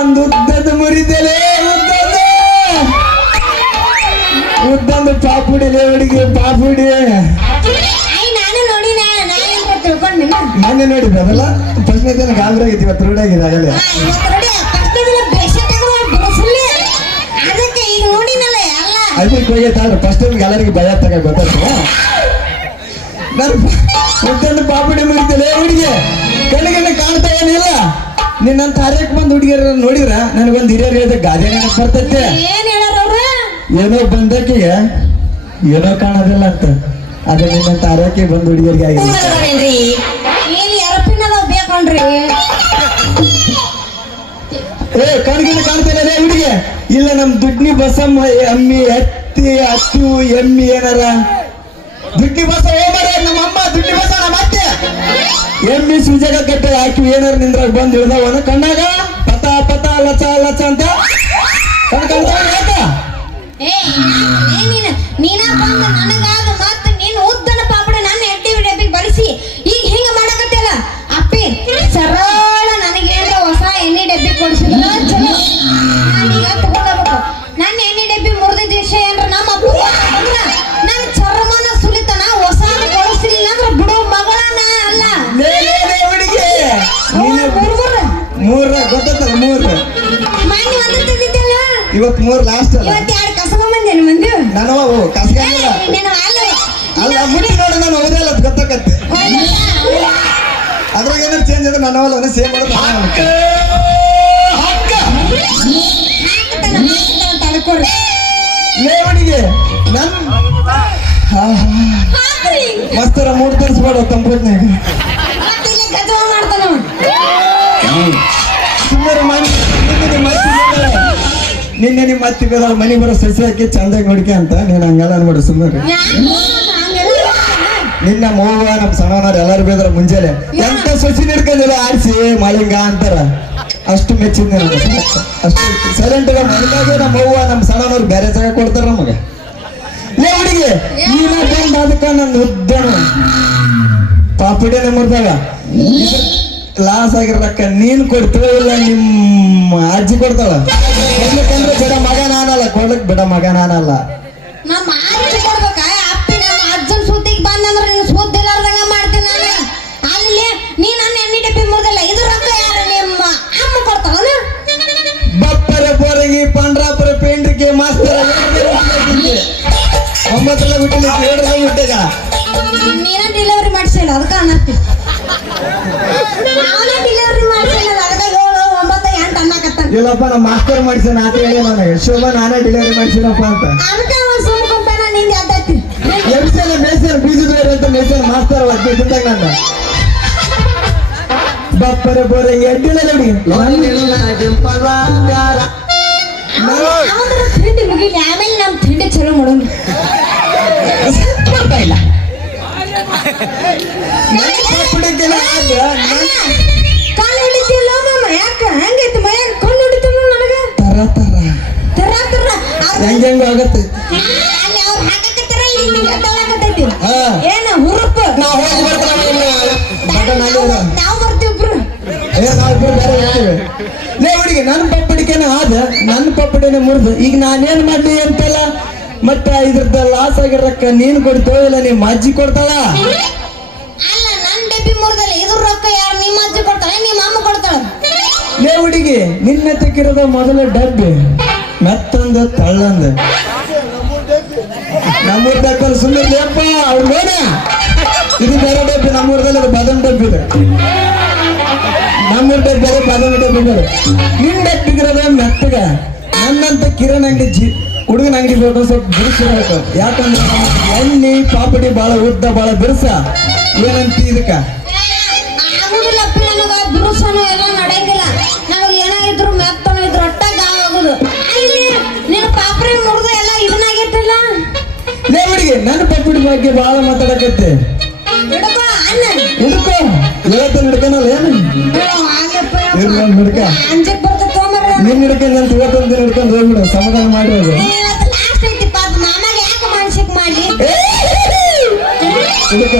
ನಂದು ಉದ್ದದ ಮುರಿದಲೆ ಉದ್ದಂದು ಪಾಪುಡಿ ಹುಡುಗಿ ಪಾಪುಡಿ ಮೊನ್ನೆ ನೋಡಿದ್ರಲ್ಲ ಫಸ್ಟ್ನೇ ದಿನ ಗಾಬರಿ ಆಗೈತಿ ಇವತ್ತು ರೂಢ ಆಗಿದೆ ಆಗಲೇ ಅದಕ್ಕೆ ಹೋಗೈತಾದ್ರೆ ಫಸ್ಟ್ ಟೈಮ್ ಎಲ್ಲರಿಗೆ ಭಯ ತಗ ಗೊತ್ತಾಗ್ತದೆ ನಾನು ಉದ್ದಂದು ಪಾಪುಡಿ ಮುರಿತಲೆ ಹುಡುಗಿ ಕಣ್ಣಿಗೆ ಕಾಣ್ತಾ ಏನಿಲ್ಲ ನಿನ್ನಂತ ಹರಿಯಕ್ ಬಂದು ಹುಡುಗಿಯರ ನೋಡಿದ್ರ ನನಗೊಂದು ಹಿರಿಯರು ಹೇಳಿದ ಗಾದೆ ನೆನಪು ಬರ್ತೈತೆ ಏನೋ ಬಂದಕ್ಕಿಗೆ ಏನೋ ಕಾಣೋದಿಲ್ಲ ಅಂತ ಅದೇ ನಿನ್ನಂತ ಹರಿಯಕ್ಕೆ ಬಂದು ಹುಡುಗಿಯರಿಗೆ ಆಗಿದೆ ಕಣ್ಗಿನ ಕಾಣ್ತಾನೆ ರೇ ಹುಡುಗಿ ಇಲ್ಲ ನಮ್ ದುಡ್ನಿ ಬಸಮ್ಮ ಎಮ್ಮಿ ಹತ್ತಿ ಹತ್ತು ಎಮ್ಮಿ ಏನಾರ ದುಡ್ಡಿ ಬಸ ಹೋಗ್ಬಾರ ನಮ್ಮ ಅಮ್ಮ ದುಡ್ಡಿ ಬಸ ನಮ್ಮ ಅತ್ತೆ ಎಮ್ಮಿ ಸುಜಾಗ ಕಟ್ಟೆ ಹಾಕಿ ಏನಾರ ನಿಂದ್ರಾಗ ಬಂದು ಇಳ್ದವನ ಕಣ್ಣಾಗ ಪತ ಪತ ಲಚ ಲಚ ಅಂತ ಯಾಕ ನೀನ ಬಂದ ನನಗಾದ ಮತ್ತ ನೀನ್ ಉದ್ದನ ಪಾಪಡ ನನ್ನ ಎಡ್ಡಿ ಬರಿಸಿ ಈಗ ಹಿಂಗ ಮಾಡಕತ್ತಿಲ್ಲ ಅಪ್ಪಿ ಸರಳ ನನಗೇನ್ರ ಹೊಸ ಎಣ್ಣೆ ಡಬ್ಬಿ ಕೊಡಿಸಿದ್ರ ಚಲೋ ನಾನೀಗ ತಗೊಂಡಬೇಕು ನನ್ನ ಎಣ್ಣೆ ಡಬ್ಬಿ ಮುರಿದ ವಿಷಯ ಏನ್ರ ನಮ್ಮ ಅಪ್ಪ ಅಂದ್ರ ನನ್ನ ಚರ್ಮನ ಸುಲಿತನ ಹೊಸ ಕೊಡಿಸಿಲ್ಲ ಅಂದ್ರ ಬಿಡು ಮಗಳನ ಅಲ್ಲ ಹುಡುಗಿ ಮೂರ ಗೊತ್ತಲ್ಲ ಮೂರ್ ಮಣ್ಣು ಒಂದು ತಂದಿದ್ದಲ್ಲ ಇವತ್ ಮೂರ್ ಲಾಸ್ಟ್ ಅಲ್ಲ ಇವತ್ತು ಎರಡು ಕಸಬ ಬಂದೇನು ಮಂದು ನನವ ಕಸಗಾಗಿಲ್ಲ ಅಲ್ಲ ಮುಟ್ಟಿ ನೋಡಿ ನಾನು ಓದಲ್ಲ ಗೊತ್ತಾಗತ್ತೆ ಅದ್ರಾಗ ಏನಾರು ಚೇಂಜ್ ಆದ್ರೆ ನನ್ನವಲ್ಲ ಸೇಮ್ ಮಾಡೋದು ಲೇವಣಿಗೆ ನನ್ ಮಸ್ತರ ಮೂಡ್ ತರಿಸ್ಬೇಡ ತಂಪತ್ನಾಗ ಸುಮ್ಮನೆ ನಿನ್ನೆ ನಿಮ್ಮ ಅತ್ತಿಗೆ ಮನೆ ಬರೋ ಸಸಿ ಹಾಕಿ ಚಂದಾಗಿ ನೋಡಿಕೆ ಅಂತ ನೀನು ಹಂಗೆಲ್ಲ ಅನ್ಬೇಡ ಸುಮ್ಮನೆ ನಿನ್ನ ಮೋವ ನಮ್ಮ ಸಣ್ಣವ್ರು ಎಲ್ಲಾರು ಬೇದ್ರ ಮುಂಜಾನೆ ಎಂತ ಸಸಿ ಹಿಡ್ಕೊಂಡಿಲ್ಲ ಆರಿಸಿ ಮಾಲಿಂಗ ಅಂತಾರ ಅಷ್ಟು ಮೆಚ್ಚಿಂದ ಅಷ್ಟು ಸೈಲೆಂಟ್ ಮನೆಗಾಗೆ ನಮ್ಮ ಅವ್ವ ನಮ್ಮ ಸಣ್ಣವ್ರು ಬೇರೆ ಜಾಗ ಕೊಡ್ತಾರ ನಮಗೆ ಲೇ ಹುಡುಗಿ ನೀನ ಬಂದ ಅದಕ್ಕ ನನ್ನ ಉದ್ದಣ ಪಾಪಿಡಿನ ಮುರಿದಾಗ ಲಾಸ್ ಆಗಿರಕ್ಕ ನೀನ್ ಕೊಡ್ತೀವ ಇಲ್ಲ ನಿಮ್ಮ ಅಜ್ಜಿ ಕೊಡ್ತಾಳ ಕೊಡ್ಲಿಕ್ಕಂದ್ರೆ ಬಿಡ ಮಗ ನಾನಲ್ಲ ಕೊಡ್ಲಿಕ್ ಬಿಡ ಮಗ ನಾನಲ್ಲ ನಮ್ಮ ಅಜ್ಜಿ ಕೊಡ್ಬೇಕ ಅಪ್ಪಿ ನಮ್ಮ ಅಜ್ಜನ್ ಸುದ್ದಿಗೆ ಬಂದಂದ್ರೆ ನೀನು ಸುದ್ದಿ ಇಲ್ಲಾರ್ದಂಗ ಮಾಡ್ತೀನಿ ನಾನು ಅಲ್ಲಿ ನೀ ನನ್ನ ಎಣ್ಣೆ ಡಬ್ಬಿ ಮುರಿದಿಲ್ಲ ಇದು ರೊಕ್ಕ ಯಾರು ನಿಮ್ಮ ಅಮ್ಮ ಕೊಡ್ತಾಳ ಬಪ್ಪರ ಬೋರಗಿ ಪಂಡ್ರಾಪುರ ಪೇಂಡ್ರಿಕೆ ಮಾಸ್ತರ 9 ಬಿಟ್ಟಿಲ್ಲ 7 ಬಿಟ್ಟಾಗ ನೀನ ಡೆಲಿವರಿ ಮಾಡಿಸಿಲ್ಲ ಅದಕ್ಕೆ ಅನ್ನತ್ತಿ ನಾನೇ ಡೆಲಿವರಿ ಮಾಡಿಸಿಲ್ಲ ಅದಕ್ಕೆ 7 9 8 ಅನ್ನಕತ್ತ ಇಲ್ಲಪ್ಪ ನಮ್ಮ ಮಾಸ್ಟರ್ ಮಾಡಿಸ ನಾತ ಹೇಳಿ ನನಗೆ ಶೋಭಾ ನಾನೇ ಡೆಲಿವರಿ ಮಾಡಿಸಿನಪ್ಪ ಅಂತ ಅದಕ್ಕೆ ಸುಮ್ಕೊಂತಾನ ನಿಂಗೆ ಅದ್ದೈತಿ ಎಮ್ಸೆಲ್ಲ ಮೇಸಲ್ ಬೀಜದ ಅಂತ ಮೇಸಲ್ ಮಾಸ್ಟರ್ ಒತ್ತಿದ್ದಾಗ ನನ್ನ ಬಪ್ಪರ ಬೋರಗಿ ಅಡ್ಡಿಲ್ಲ ತಿಂಡಿ ಮುಗಿಲಿ ಆಮೇಲೆ ನಮ್ ತಿಂಡಿ ಚಲೋ ಮಾಡೋಣ ಇಲ್ಲ ಕಾಲು ಹೊಡಿತೀಯಲ್ಲ ಮಾಮ ಯಾಕ ಹಂಗೈತಿ ಮೈಯಾಗ ಕಣ್ಣು ಹೊಡಿತೀವ ನನಗ ತರ ತರ ಹೆಂಗ ಆಗತ್ತೆ ಅಲ್ಲಿ ಅವ್ರು ಹಾಕಕತ್ತಾರ ಇಲ್ಲಿ ನಿಂಗೆ ತಗೊಳಕತ್ತೈತಿ ಏನ ಹುರುಪು ನಾವು ಹೋಗಿ ನಾವು ಬರ್ತೀವಿ ಇಬ್ರು ನಾವಿಬ್ರು ಬೇರೆ ಹೋಗ್ತೀವಿ ಲೇ ಹುಡುಗಿ ನನ್ನ ಪಪ್ಪಡಿಕೆನ ಆದ ನನ್ನ ಪಪ್ಪಡಿನ ಮುರಿದು ಈಗ ನಾನೇನ್ ಮಾಡ್ಲಿ ಅಂತಲ್ಲ ಮತ್ತ ಇದ್ರದ್ದ ಲಾಸ್ ಆಗಿರಕ್ಕ ನೀನ್ ಕೊಡ್ತೋ ಇಲ್ಲ ನಿಮ್ಮ ಅಜ್ಜಿ ಕೊಡ್ತಾಳ ಅಲ್ಲ ನನ್ ಡಬ್ಬಿ ಮುರಿದಲ್ಲ ಇದ್ರ ರೊಕ್ಕ ಯಾರು ನಿಮ್ಮ ಅಜ್ಜಿ ಕೊಡ್ತಾಳೆ ನಿಮ್ಮ ಅಮ್ಮ ಕೊಡ್ತಾಳ ಲೇ ಹುಡುಗಿ ನಿನ್ನೆ ತೆಕ್ಕಿರೋದ ಮೊದಲ ಡಬ್ಬಿ ಮತ್ತೊಂದ ತಳ್ಳಂದ ನಮ್ಮೂರ್ ಡಬ್ಬಿ ಸುಮ್ಮನೆ ಲೇಪ ಅವ್ರು ನೋಡ ಇದು ಬೇರೆ ಡಬ್ಬಿ ನಮ್ಮೂರದಲ್ಲಿ ಬಾದಾಮ್ ಡಬ್ಬಿ ಇದೆ ನಮ್ಮೂರ್ ಡಬ್ಬಿ ಬೇರೆ ಬಾದಾಮಿ ಡಬ್ಬಿ ಬೇರೆ ನಿನ್ ಡಬ್ಬಿಗಿರೋದ ಮೆತ್ತಗ ನನ್ನಂತ ಕಿರಣ್ ಅಂಗಡಿ ಹುಡುಗನ ಅಂಗಡಿ ಬೇಕು ಸ್ವಲ್ಪ ಬಿಡಿಸಿರ್ಬೇಕು ಯಾಕಂದ್ರೆ ಎಣ್ಣೆ ಪಾಪಡಿ ಬಾಳ ಉದ್ದ ಬಾಳ ಬಿರ್ಸ ಏನಂತ ಇದಕ್ಕ ಆಗುದಿಲ್ಲ ಅಪ್ಪಿ ನನಗ ಬಿರುಸನು ಎಲ್ಲ ನಡೆಯಂಗಿಲ್ಲ ನನಗೆ ಏನಾಗಿದ್ರು ಮೆತ್ತನು ಇದ್ರು ಒಟ್ಟಾಗ ಆಗೋದು ಅಲ್ಲಿ ನಿನ್ನ ಪಾಪಡಿ ಮುರಿದು ಎಲ್ಲ ಇದನ್ನಾಗೈತಲ್ಲ ಲೇ ಹುಡುಗಿ ನನ್ನ ಪಾಪಡಿ ಬಗ್ಗೆ ಬಾಳ ಮಾತಾಡಕತ್ತೆ ಹಿಡ್ಕೋ ಅಣ್ಣ ಹಿಡ್ಕೋ ಇವತ್ತು ಹಿಡ್ಕನಲ್ಲ ಏನು ಹಿಡ್ಕ ಅಂಜಕ್ ಬರ್ತದೆ ನಿನ್ ಹಿಡ್ಕೊಂಡು ನಾನು ಇವತ್ತೊಂದು ಹಿಡ್ಕೊಂಡು ಹೋಗ್ಬಿಡು ಸಮಾಧಾನ ಮಾಡಿರೋದು ಲಾಸ್ಟ್ ಐತಿ ಪಾಪ ಮಾಮಗೆ ಯಾಕೆ ಮಾನಸಿಕ ಮಾಡಿ ಹಿಡ್ಕ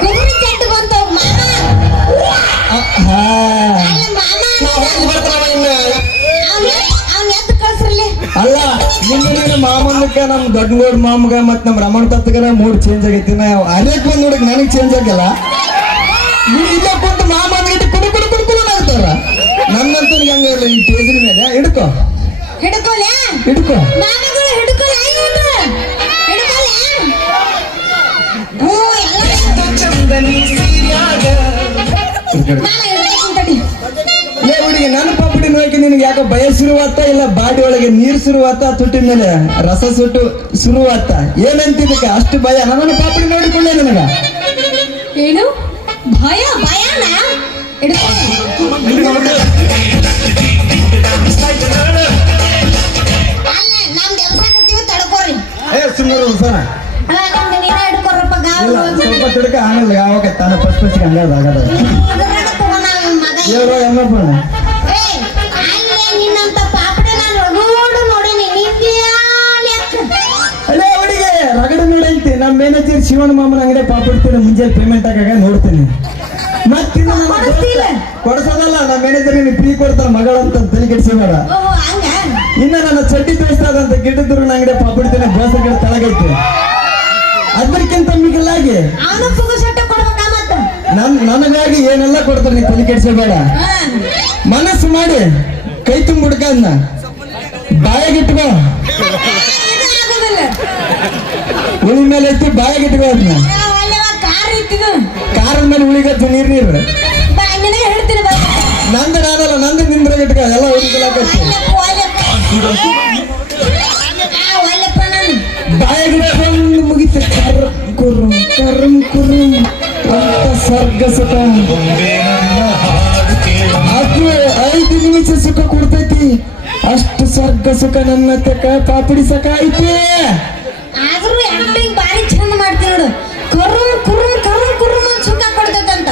ಕುದುರೆ ಕೆಟ್ಟು ಬಂತ ಮಾಮ ಹಾ ಅಲ್ಲ ಮಾಮ ಅದಕ್ಕೆ ನಮ್ ದೊಡ್ಡಗೌಡ ಮಾಮಗ ಮತ್ ನಮ್ ರಮಣ ತತ್ತಗರ ಮೂಡ್ ಚೇಂಜ್ ಆಗೈತಿ ನಾ ಅನೇಕ ಬಂದ್ ನೋಡಕ್ ನನಗ್ ಚೇಂಜ್ ಆಗಲ್ಲ ಇಲ್ಲೇ ಕುಂತು ಮಾಮ ಅಂದ್ಗಿಟ್ಟು ಕುಡು ಕುಡು ಕುಡು ಕುಡು ಆಗ್ತಾರ ನನ್ನಂತೂ ಹಂಗಿಲ್ಲ ಈ ಟೇಜಿನ ಮೇಲೆ ಹಿಡ್ಕೋ ಹಿಡ್ಕೊಲೆ ಹಿಡ್ಕೋ ಮಾಮಗಳು ಹಿಡ್ಕೊಲೆ ಹಿಡ್ಕೊಲೆ ಹ್ಞೂ ಲೇ ಹುಡುಗಿ ನನ್ನ ಪಾಪಡಿ ನೋಯ್ಕೆ ನಿನಗೆ ಯಾಕೋ ಭಯ ಶುರುವಾತ ಇಲ್ಲ ಬಾಡಿ ಒಳಗೆ ನೀರ್ ಶುರುವಾತ ತುಟ್ಟಿ ಮೇಲೆ ರಸ ಸುಟ್ಟು ಶುರುವಾತ ಏನಂತಿದ್ದಕ್ಕೆ ಅಷ್ಟು ಭಯ ನನ್ನ ಪಾಪಡಿ ನೋಡಿಕೊಂಡೆ ನನಗ ಏನು ಭಯ ಭಯನ ಅಲ್ಲ ನಮ್ದು ಎಬ್ಸಾಕತ್ತೀವಿ ತಡ್ಕೋರಿ ಸುಮ್ಮನೆ ಸರ ಅಲ್ಲ ನಮ್ದು ನೀನ ಹಿಡ್ಕೊರಪ್ಪ ಇಲ್ಲ ಗಾವ ಸ್ವಲ್ಪ ತಿಡ್ಕ ಆಮೇಲೆ ಯಾವಾಗ ತಾನ ಫಸ್ಟ್ ಹಂಗಾದ ಆಗದ ಏರೋ ಹೆಂಗಪ್ಪ ನಿನ್ನಂತ ಪಾಪಡೆ ನಾನು ರಗಡು ನೋಡೀನಿ ಅಲ್ಲೇ ಹುಡುಗಿ ರಗಡ ನೋಡಂತಿ ನಮ್ಮ ಮ್ಯಾನೇಜರ್ ಶಿವಣ್ಣ ಮಾಮನ ಅಂಗಡಿ ಪಾಪಿಡ್ತೀನಿ ಮುಂಜಾನೆ ಪೇಮೆಂಟ್ ಆಗಾಗ ನೋಡ್ತೀನಿ ಮತ್ತಿನ್ನು ಕೊಡ್ಸೋದಲ್ಲ ನಮ್ಮ ಮ್ಯಾನೇಜರ್ ಫ್ರೀ ಕೊಡ್ತಾರ ಮಗಳಂತ ತಲೆ ಕೆಡಿಸಬೇಡ ಇನ್ನ ನನ್ನ ಚಡ್ಡಿ ತೋರಿಸ್ತದಂತ ಗಿಡದ್ರು ಅಂಗಡಿ ಪಾಪಿಡ್ತೀನಿ ಬೋಸ ಗಿಡ ತಳಗೈತಿ ಅದಕ್ಕಿಂತ ಮಿಗಿಲಾಗಿ ಅವನು ಪುಗು ಸಟ್ಟ ಕೊಡ್ಬೇಕಾ ಮತ್ತ ನನಗಾಗಿ ಏನೆಲ್ಲ ಕೊಡ್ತಾರೆ ನೀ ತಲೆ ಕೆಡಿಸಬೇಡ ಮನಸ್ಸು ಮಾಡಿ ಕೈ ತುಂಬ ಹುಡ್ಕ ಅದನ್ನ ಬಾಯಾಗಿಟ್ಕೋ ಉಳಿ ಮೇಲೆ ಎತ್ತಿ ಬಾಯಾಗಿಟ್ಕೋ ಅದನ್ನ ಕಾರ್ ಇತ್ತಿದು ಕಾರದ ಮೇಲೆ ಉಳಿಗತ್ತು ನೀರ್ ನೀರು ನಿನಗೆ ಹೇಳ್ತೀನಿ ನಂದು ನಾನಲ್ಲ ನಂದು ನಿಂದ್ರಾಗ ಇಟ್ಕ ಎಲ್ಲ ಹುಡುಕಲಾಕತ್ತಿ ಬಾಯಾಗಿಟ್ಕೊಂಡು ಮುಗಿತ ಕರ್ರಂ ಕುರುಂ ಅಂತ ಸ್ವರ್ಗ ಸುಖ ಅದು 5 ನಿಮಿಷ ಸುಖ ಕೊಡ್ತೈತಿ ಅಷ್ಟು ಸ್ವರ್ಗ ಸುಖ ನನ್ನ ತಕ್ಕ ಪಾಪಡಿ ಸಕ ಐತಿ ಆದ್ರೂ ಆಕ್ಟಿಂಗ್ ಬಾರಿ ಚಂದ ಮಾಡ್ತೀನಿ ನೋಡು ಕರುಂ ಕುರುಂ ಅಂತ ಸುಖ ಕೊಡ್ತೈತಂತ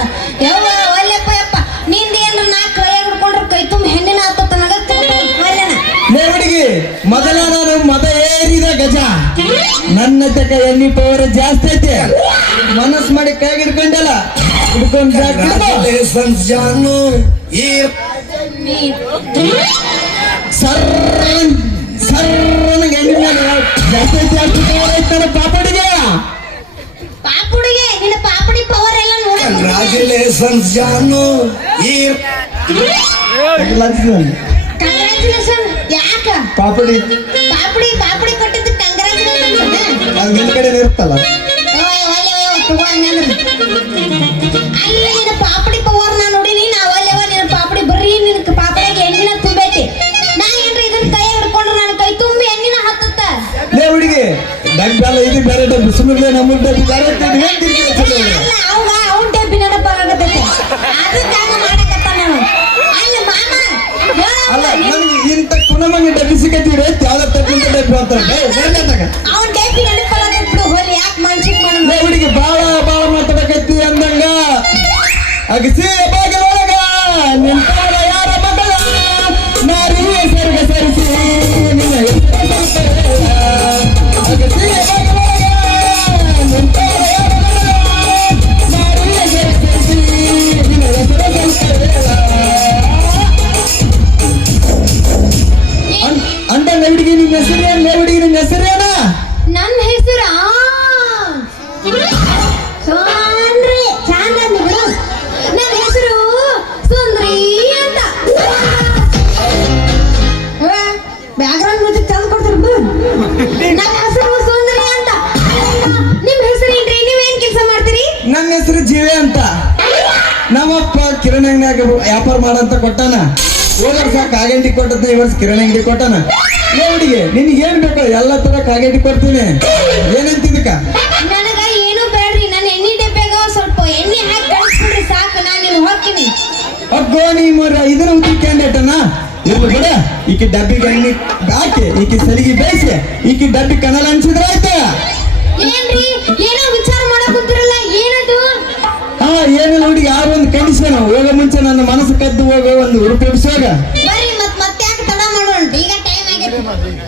ಯಾವ ಒಲ್ಲೆಪ್ಪ ಯಪ್ಪ ನಿಂದ ಏನ್ರ ನಾ ಕೈ ಹಿಡ್ಕೊಂಡ್ರೆ ಕೈ ತುಂಬ ಹೆಣ್ಣಿನ ಆತ ನನಗ ಲೇ ಹುಡುಗಿ ಮೊದಲ ನಾನು ಮದ ಏರಿದ ಗಜ ನನ್ನ ತಕ್ಕ ಎಣ್ಣಿ ಪವರ್ ಜಾಸ್ತಿ ಐತಿ ಮನಸ್ ಮಾಡಿ ಕೈ ಹಿಡ್ಕೊಂಡಲ್ಲ ಹಿಡ್ಕೊಂಡ್ ಜಾನು ಪಾಪಡಿಗೆ ನಿನ್ನ ಪಾಪಡಿ ಪವರ್ ಎಲ್ಲ ನೋಡಿ Congratulations, Janu. ಕಂಗ್ರಾಚುಲೇಷನ್ ಯಾಕ ಪಾಪಡಿ ಪಾಪಡಿ ಕೊಟ್ಟಿದ್ದು ಕಂಗ್ರಾಚುಲೇಷನ್ ಅದು ನಿನ್ ಕಡೆ ಇರುತ್ತಲ್ಲ ಅಲ್ಲ ನಿನ್ನ ಪಾಪಡಿ ಪವರ್ ನಾ ನೋಡಿನಿ ನಾವಲ್ಲೇವ ನಿನ್ನ ಪಾಪಡಿ ಬರೀ ನಿನ್ನ ಪಾಪಡಿಗೆ ಎಣ್ಣಿನ ತುಂಬೈತಿ ನಾ ಏನ್ರಿ ಇದನ್ನ ಕೈ ಹಿಡ್ಕೊಂಡ್ರೆ ನನ್ನ ಕೈ ತುಂಬಿ ಎಣ್ಣಿನ ಹತ್ತತ್ತ ಲೇ ಹುಡುಗಿ ಡಬ್ಬಲ್ಲ ಇದು ಬೇರೆ ಡಬ್ಬಿ ಸುಮ್ಮನೆ ನಮ್ಮ ಡಬ್ಬಿ ಬೇರೆ ಅಲ್ಲ ಅವಾಗ ಅವ್ನ ಡಬ್ಬಿ ನೆನಪಾಗತೈತಿ ಅದಕ್ಕಾಗ ಮಾಡಕತ್ತ ನಾನು ಅಲ್ಲ ಮಾಮ ಅಲ್ಲ ನನಗೆ ಇಂಥ ಕುಣಮಂಗಿ ಡಬ್ಬಿ ಸಿಗತ್ತೀರಿ ಯಾವ್ದ ತಪ್ಪಿಂದ ಡಬ್ಬಿ ಅಂತಾರೆ ಅವ್ನ ಡಬ್ಬಿ ನೆನಪಾಗತ್ತೆ ಬಿಡು ಹೋಲಿ ಯಾಕೆ ಮನ್ಸಿಗೆ ಮಾಡೋಣ ಲೇ ಹುಡುಗಿ ಬಾಳ ಮಾತಾಡಕತ್ತಿ ಅಂದಂಗ ಅಗಸಿ ಬಾಗಿಲೊಳಗ ನಿಂತಾಳ ಯಾರ ಮಗಳ ನಾರಿ ಸರ್ಗ ಸರಿಸಿ ನಿನ್ನ ಅಗಸಿ ಬಾಗಿಲೊಳಗ ನಿಂತಾಳ ಯಾರ ಮಗಳ ನಾರಿ ಸರಿಸಿ ನಿನ್ನ ಅಂದ ಹುಡುಗಿ ನಿನ್ನ ಹೆಸರೇನು ಲೇ ಹುಡುಗಿ ನಿನ್ನ ಹೆಸರೇನ ನನ್ನ ಹೆಸರು ಸುಂದ್ರಿ ಚಂದ ಬಿಡು ನನ್ನ ಹೆಸರು ಸುಂದ್ರಿ ಅಂತ ಬ್ಯಾಕ್ಗ್ರೌಂಡ್ ಮ್ಯೂಸಿಕ್ ಚಂದ ಕೊಡ್ತಾರೆ ನನ್ನ ಹೆಸರು ಸುಂದರಿ ಅಂತ ನಿಮ್ ಹೆಸರು ಏನ್ರಿ ನೀವೇನ್ ಕೆಲಸ ಮಾಡ್ತೀರಿ ನನ್ನ ಹೆಸರು ಜೀವೆ ಅಂತ ನಮ್ಮಪ್ಪ ಕಿರಣ್ ಅಂಗಡಿಯಾಗ ವ್ಯಾಪಾರ ಮಾಡಂತ ಕೊಟ್ಟಾನ ಹೋದ ವರ್ಷ ಕಾಗಂಡಿ ಕೊಟ್ಟದ ಈ ವರ್ಷ ಕಿರಣ್ ಅಂಗಡಿ ಕೊಟ್ಟಾನ ಲೇ ಹುಡುಗಿ ನಿನಗೆ ಏನ್ ಬೇಕು ಎಲ್ಲ ತರ ಕಾಗಂಡಿ ಕೊಡ್ತೀನಿ ಏನಂತಿದ್ದಕ್ಕ ನನಗ ಏನು ಬೇಡ್ರಿ ನನ್ನ ಎಣ್ಣೆ ಡಬ್ಬ್ಯಾಗ ಸ್ವಲ್ಪ ಎಣ್ಣೆ ಹಾಕಿ ಕಳಿಸ್ಬಿಡ್ರಿ ಸಾಕು ನಾನು ನಿಮ್ಗೆ ಹೋಗ್ತೀನಿ ಅಕ್ಕೋ ನೀ ಇದರ ಉದ್ದಿ ಕ್ಯಾಂಡಿಡೇಟನ ಇರ್ಲಿ ಬಿಡ ಈಕಿ ಡಬ್ಬಿಗೆ ಎಣ್ಣೆ ಹಾಕಿ ಈಕಿ ಸಲಿಗೆ ಬೇಯಿಸಿ ಈಕಿ ಡಬ್ಬಿ ಕನಲ್ ಅನ್ಸಿದ್ರ ಆಯ್ತಾ ಏನ್ರಿ ಏನೋ ವಿಚಾರ ಮಾಡಕ್ ಕುಂತಿರಲ್ಲ ಏನದು ಏನಿಲ್ಲ ಹುಡುಗಿ ಯಾರು ಒಂದು ಕಂಡೀಷನ್ ಹೋಗೋ ಮುಂಚೆ ನನ್ನ ಮನಸ್ಸು ಕದ್ದು ಹೋಗೋ ಒಂದು ರೂಪಾಯಿ ಬರ್ರಿ ಮತ್ತೆ ಯಾಕೆ ತಡ ಮಾಡೋಣ ಈಗ ಟೈಮ್ ಆಗೈತೆ